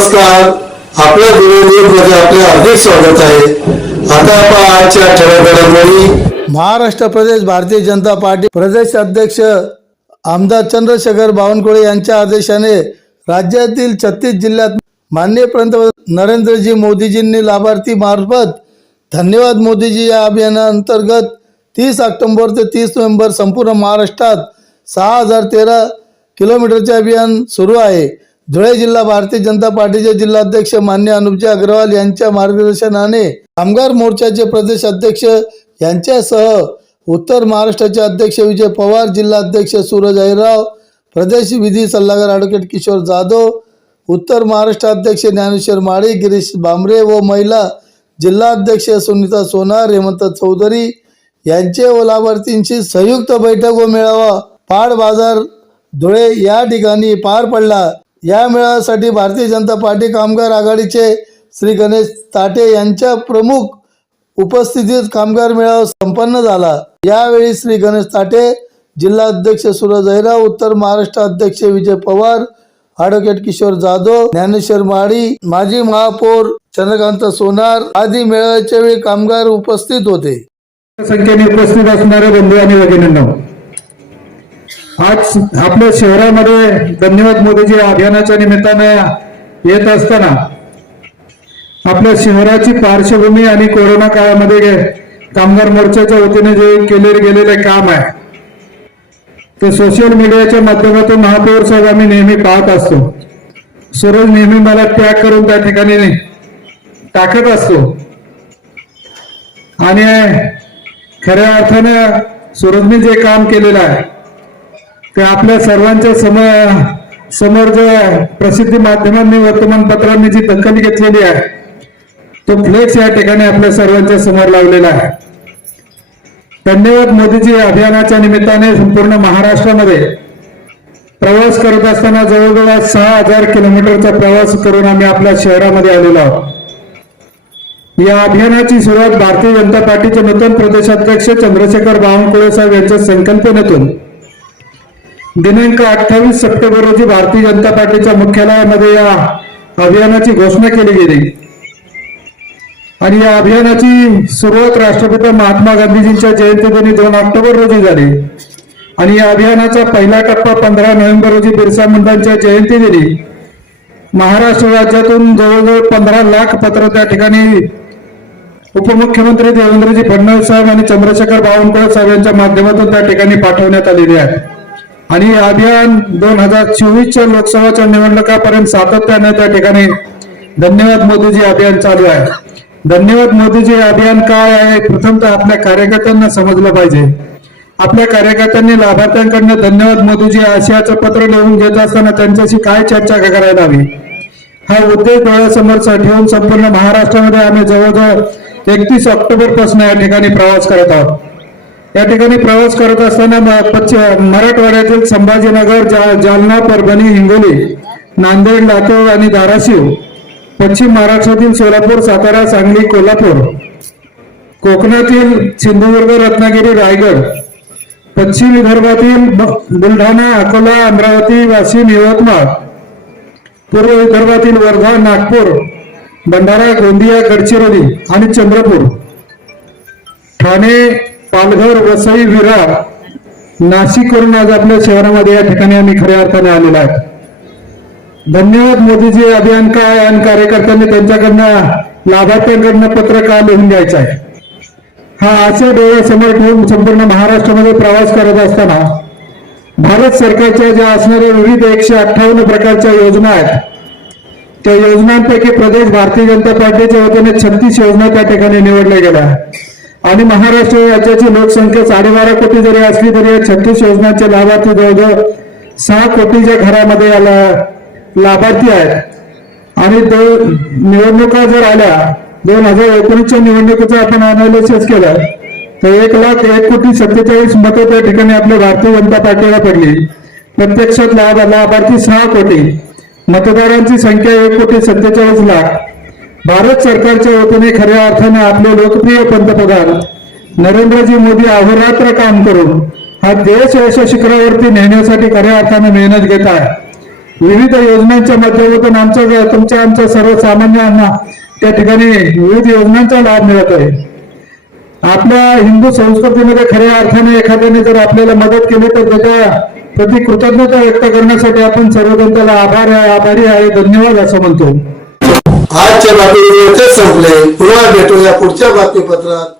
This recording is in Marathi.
नमस्कार. आपल्या मध्ये आपले हार्दिक स्वागत आहे. आता आपण आजच्या ठळक महाराष्ट्र प्रदेश भारतीय जनता पार्टी प्रदेश अध्यक्ष आमदार चंद्रशेखर बावनकुळे यांच्या आदेशाने राज्यातील छत्तीस जिल्ह्यात माननीय पंतप्रधान नरेंद्रजी मोदीजींनी लाभार्थी मार्फत धन्यवाद मोदीजी या अभियानाअंतर्गत तीस ऑक्टोंबर ते तीस नोव्हेंबर संपूर्ण महाराष्ट्रात सहा हजार तेरा किलोमीटरचे अभियान सुरू आहे. धुळे जिल्हा भारतीय जनता पार्टीचे जिल्हाध्यक्ष मान्य अनुपजी अग्रवाल यांच्या मार्गदर्शनाने कामगार मोर्चाचे प्रदेश अध्यक्ष यांच्यासह उत्तर महाराष्ट्राचे अध्यक्ष विजय पवार जिल्हाध्यक्ष सूरज अहिराव प्रदेश विधी सल्लागार ॲडव्होकेट किशोर जाधव उत्तर महाराष्ट्र अध्यक्ष ज्ञानेश्वर माळी गिरीश बांबरे व महिला जिल्हाध्यक्ष सुनीता सोनार हेमंत चौधरी यांचे व लाभार्थींशी संयुक्त बैठक व मेळावा पाड बाजार धुळे या ठिकाणी पार पडला. या मेळाव्यासाठी भारतीय जनता पार्टी कामगार आघाडीचे श्री गणेश ताटे यांच्या प्रमुख उपस्थितीत कामगार मेळावा संपन्न झाला. यावेळी श्री गणेश ताटे जिल्हा अध्यक्ष सुरज अहिरा उत्तर महाराष्ट्र अध्यक्ष विजय पवार ॲडव्होकेट किशोर जाधव ज्ञानेश्वर माळी माजी महापौर चंद्रकांत सोनार आदी मेळाव्याच्या वेळी कामगार उपस्थित होते. संख्येने उपस्थित असणारे बंधू आणि भगिनींनो आज आपल्या शहरामध्ये धन्यवाद मोदीजी अभियानाच्या निमित्ताने येत असताना आपल्या शहराची पार्श्वभूमी आणि कोरोना काळामध्ये कामगार मोर्चाच्या वतीने जे केले गेलेले काम आहे ते सोशल मीडियाच्या माध्यमातून महापौर साहेब आम्ही नेहमी पाहत असतो. सूरज नेहमी मला टॅग करून त्या ठिकाणी टाकत असतो. आणि खऱ्या अर्थानं सूरजने जे काम केलेलं आहे ते आपल्या सर्वांच्या समोर समोर जे प्रसिद्धी माध्यमांनी वर्तमानपत्रांनी जी दखल घेतलेली आहे तो फ्लेक्स या ठिकाणी आपल्या सर्वांच्या समोर लावलेला आहे. धन्यवाद मोदीजी अभियानाच्या निमित्ताने संपूर्ण महाराष्ट्रामध्ये प्रवास करत असताना जवळजवळ सहा हजार किलोमीटरचा प्रवास करून आम्ही आपल्या शहरामध्ये आलेलो आहोत. या अभियानाची सुरुवात भारतीय जनता पार्टीचे नूतन प्रदेशाध्यक्ष चंद्रशेखर बावनकुळे साहेब यांच्या संकल्पनेतून दिनांक अठ्ठावीस सप्टेंबर रोजी भारतीय जनता पार्टीच्या मुख्यालयामध्ये या अभियानाची घोषणा केली गेली. आणि या अभियानाची सुरुवात राष्ट्रपिता महात्मा गांधीजींच्या जयंतीदिनी दोन ऑक्टोबर रोजी झाली. आणि या अभियानाचा पहिला टप्पा पंधरा नोव्हेंबर रोजी बिरसा मुंडांच्या जयंती दिली महाराष्ट्र राज्यातून जवळजवळ पंधरा लाख पत्र त्या ठिकाणी उपमुख्यमंत्री देवेंद्रजी फडणवीस साहेब आणि चंद्रशेखर बावनकुळे साहेब यांच्या माध्यमातून त्या ठिकाणी पाठवण्यात आलेली आहे आणि अभियान दोन हजार चोवीसच्या लोकसभाच्या निवडणुकापर्यंत सातत्याने त्या ठिकाणी धन्यवाद मोदीजी अभियान चालू आहे. धन्यवाद मोदीजी अभियान काय आहे? प्रथमतः आपल्या कार्यकर्त्यांना समजलं पाहिजे. आपल्या कार्यकर्त्यांनी लाभार्थ्यांकडनं धन्यवाद मोदीजी आशियाचं पत्र लिहून घेत असताना त्यांच्याशी काय चर्चा करायला हवी? हा उद्देश डोळ्यासमोर ठेवून संपूर्ण महाराष्ट्रामध्ये आम्ही जवळजवळ एकतीस ऑक्टोबरपासून या ठिकाणी प्रवास करत आहोत. या ठिकाणी प्रवास करत असताना मराठवाड्यातील संभाजीनगर जा- जालना परभणी हिंगोली नांदेड लातूर आणि धाराशिव पश्चिम महाराष्ट्रातील सोलापूर सातारा सांगली कोल्हापूर कोकणातील सिंधुदुर्ग रत्नागिरी रायगड पश्चिम विदर्भातील ब- बुलढाणा अकोला अमरावती वाशिम यवतमाळ पूर्व विदर्भातील वर्धा नागपूर भंडारा गोंदिया गडचिरोली आणि चंद्रपूर. ठाणे पालघर वसई विरार नाशिक करून आज आपल्या शहरामध्ये या ठिकाणी आम्ही खऱ्या अर्थाने आलेलो आहे धन्यवाद मोदीजी अभियान काय आणि कार्यकर्त्यांनी त्यांच्याकडनं लाभार्थ्यांकडनं पत्र का लिहून द्यायचं आहे? हा आशय डोळ्यासमोर ठेवून संपूर्ण महाराष्ट्रामध्ये प्रवास करत असताना भारत सरकारच्या ज्या असणाऱ्या विविध एकशे अठ्ठावन्न प्रकारच्या योजना आहेत त्या योजनांपैकी प्रदेश भारतीय जनता पार्टीच्या वतीने छत्तीस योजना त्या ठिकाणी निवडल्या गेल्या. आणि महाराष्ट्र राज्याची लोकसंख्या साडेबारा कोटी जरी असली तरी या छत्तीस योजनांचे लाभार्थी जवळजवळ सहा कोटीच्या घरामध्ये याला लाभार्थी आहेत. आणि दो निवडणुका जर आल्या दोन हजार एकोणीसच्या निवडणुकीचं आपण अनालिसिस केलं तर एक लाख एक कोटी सत्तेचाळीस मतं त्या ठिकाणी आपल्या भारतीय जनता पार्टीला पडली. प्रत्यक्षात लाभ लाभार्थी सहा कोटी. मतदारांची संख्या एक कोटी सत्तेचाळीस लाख. भारत सरकारच्या वतीने खऱ्या अर्थाने आपले लोकप्रिय पंतप्रधान नरेंद्रजी मोदी अहोरात्र काम करून हा देश यश शिखरावरती नेण्यासाठी खऱ्या अर्थाने मेहनत घेत आहे. विविध योजनांच्या माध्यमातून आमच्या तुमच्या आमच्या सर्वसामान्यांना त्या ठिकाणी विविध योजनांचा लाभ मिळत आहे. आपल्या हिंदू संस्कृतीमध्ये खऱ्या अर्थाने एखाद्याने जर आपल्याला मदत केली तर त्याच्या प्रति कृतज्ञता व्यक्त करण्यासाठी आपण सर्वजण त्याला आभार आहे आभारी आहे धन्यवाद असं म्हणतो. आजच्या बातमीपत्र संपले. पुन्हा भेटूया पुढच्या बातमीपत्रात.